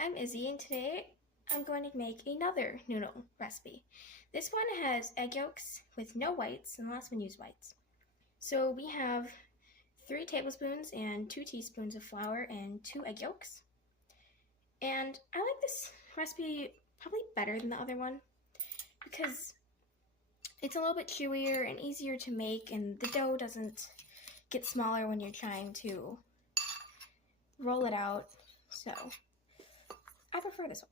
I'm Izzy, and today I'm going to make another noodle recipe. This one has egg yolks with no whites, and the last one used whites. So we have 3 tablespoons and 2 teaspoons of flour and 2 egg yolks. And I like this recipe probably better than the other one because it's a little bit chewier and easier to make, and the dough doesn't get smaller when you're trying to roll it out. So I prefer this one.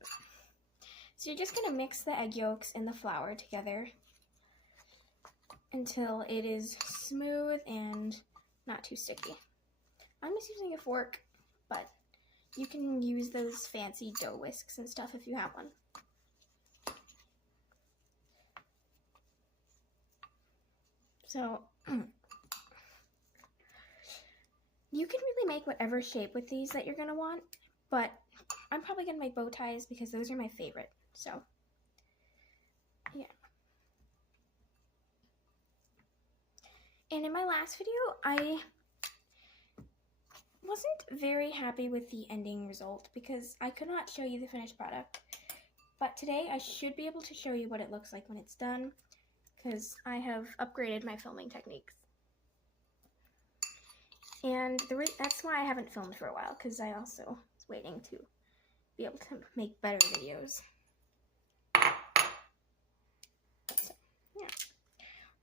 So you're just going to mix the egg yolks and the flour together until it is smooth and not too sticky. I'm just using a fork, but you can use those fancy dough whisks and stuff if you have one. So you can really make whatever shape with these that you're going to want, but I'm probably going to make bow ties because those are my favorite. So, yeah. And in my last video, I wasn't very happy with the ending result because I could not show you the finished product. But today, I should be able to show you what it looks like when it's done because I have upgraded my filming techniques. And that's why I haven't filmed for a while, because I also was waiting to be able to make better videos. So, yeah.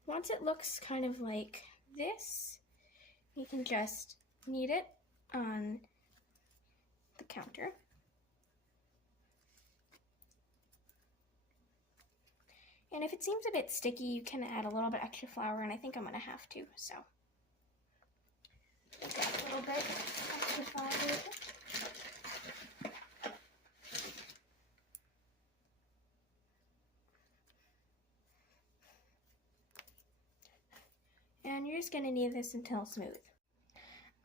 Once it looks kind of like this, you can just knead it on the counter. And if it seems a bit sticky, you can add a little bit extra flour, and I think I'm going to have to, so. Just add a little bit extra flour. And you're just going to knead this until smooth.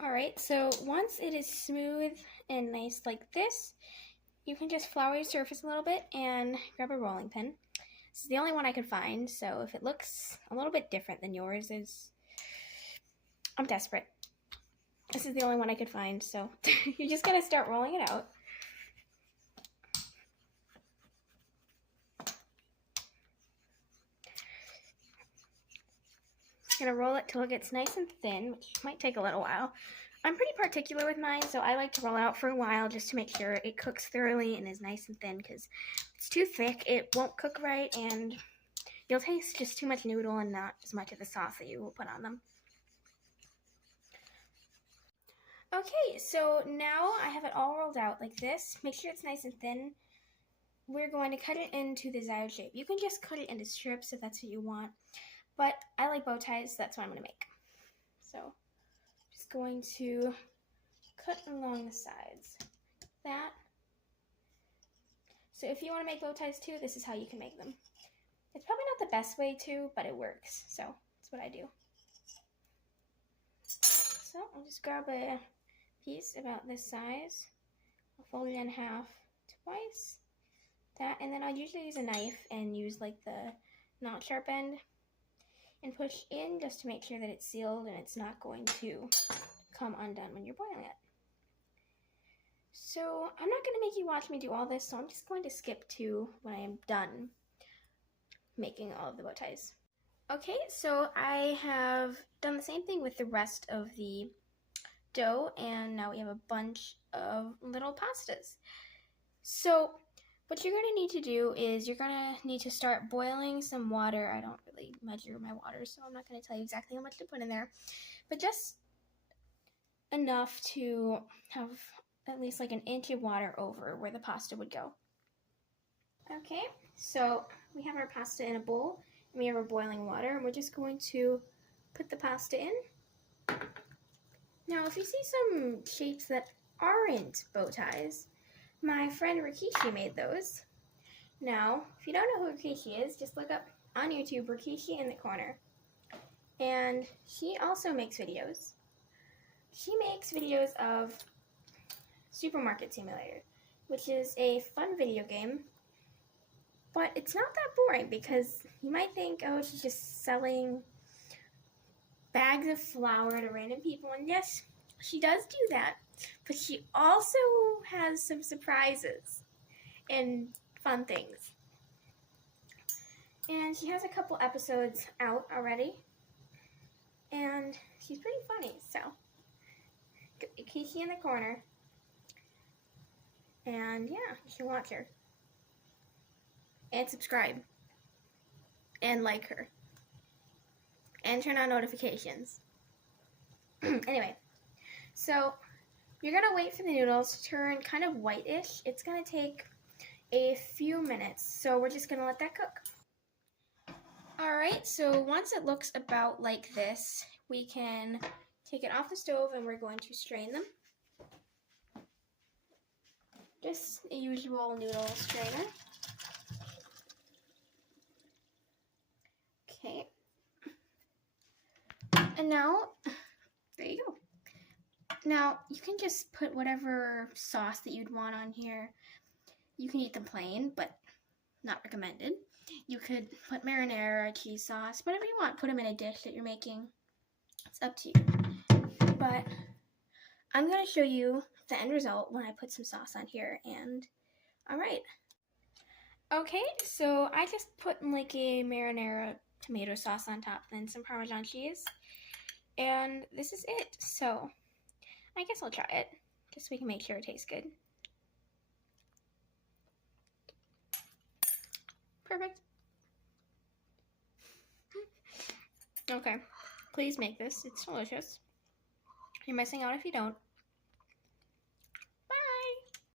Alright, so once it is smooth and nice like this, you can just flour your surface a little bit and grab a rolling pin. This is the only one I could find, so if it looks a little bit different than yours, I'm desperate. This is the only one I could find, so you're just going to start rolling it out. I'm going to roll it till it gets nice and thin, which might take a little while. I'm pretty particular with mine, so I like to roll it out for a while just to make sure it cooks thoroughly and is nice and thin, because if it's too thick, it won't cook right, and you'll taste just too much noodle and not as much of the sauce that you will put on them. Okay, so now I have it all rolled out like this. Make sure it's nice and thin. We're going to cut it into the desired shape. You can just cut it into strips if that's what you want, but I like bow ties, so that's what I'm going to make. So, just going to cut along the sides, like that. So if you want to make bow ties too, this is how you can make them. It's probably not the best way to, but it works, so that's what I do. So I'll just grab a piece about this size. I'll fold it in half twice. That, and then I'll usually use a knife and use like the not sharp end and push in just to make sure that it's sealed and it's not going to come undone when you're boiling it. So I'm not going to make you watch me do all this, so I'm just going to skip to when I am done making all of the bow ties. Okay, so I have done the same thing with the rest of the dough, and now we have a bunch of little pastas. So what you're going to need to do is you're going to need to start boiling some water. I don't really measure my water, so I'm not going to tell you exactly how much to put in there, but just enough to have at least like an inch of water over where the pasta would go. Okay, so we have our pasta in a bowl, and we have our boiling water, and we're just going to put the pasta in. Now, if you see some shapes that aren't bow ties, my friend Rekishi made those. Now, if you don't know who Rekishi is, just look up on YouTube Rekishi in the corner. And she also makes videos. She makes videos of Supermarket Simulator, which is a fun video game. But it's not that boring because you might think, oh, she's just selling bags of flour to random people. And yes, she does do that. But she also has some surprises and fun things. And she has a couple episodes out already. And she's pretty funny, so Rekishi in the corner. And yeah, you can watch her. And subscribe. And like her. And turn on notifications. Anyway, so you're going to wait for the noodles to turn kind of whitish. It's going to take a few minutes, so we're just going to let that cook. Alright, so once it looks about like this, we can take it off the stove and we're going to strain them. Just a usual noodle strainer. Okay. And now, there you go. Now, you can just put whatever sauce that you'd want on here. You can eat them plain, but not recommended. You could put marinara, cheese sauce, whatever you want. Put them in a dish that you're making. It's up to you. But I'm going to show you the end result when I put some sauce on here. And, alright. Okay, so I just put like a marinara tomato sauce on top, then some Parmesan cheese. And this is it. So, I guess I'll try it, just so we can make sure it tastes good. Perfect. Okay, please make this. It's delicious. You're missing out if you don't.